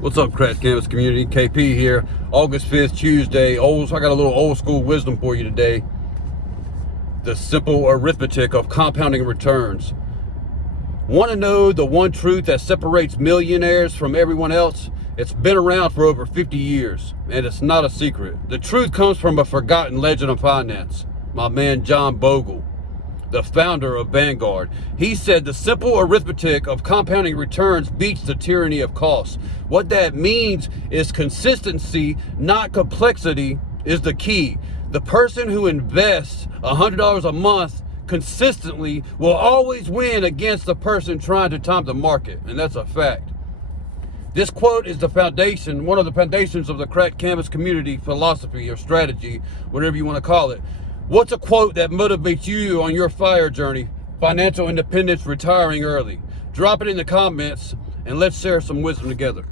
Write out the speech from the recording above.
What's up, Crash Canvas community? KP here. August 5th, Tuesday. I got a little old school wisdom for you today. The simple arithmetic of compounding returns. Want to know the one truth that separates millionaires from everyone else? It's been around for over 50 years, and it's not a secret. The truth comes from a forgotten legend of finance, my man John Bogle, the founder of Vanguard. He said the simple arithmetic of compounding returns beats the tyranny of costs. What that means is consistency, not complexity, is the key. The person who invests $100 a month consistently will always win against the person trying to time the market, and that's a fact. This quote is the foundation, one of the foundations of the Crack Canvas community philosophy or strategy, whatever you want to call it. What's a quote that motivates you on your FIRE journey, financial independence, retiring early? Drop it in the comments and let's share some wisdom together.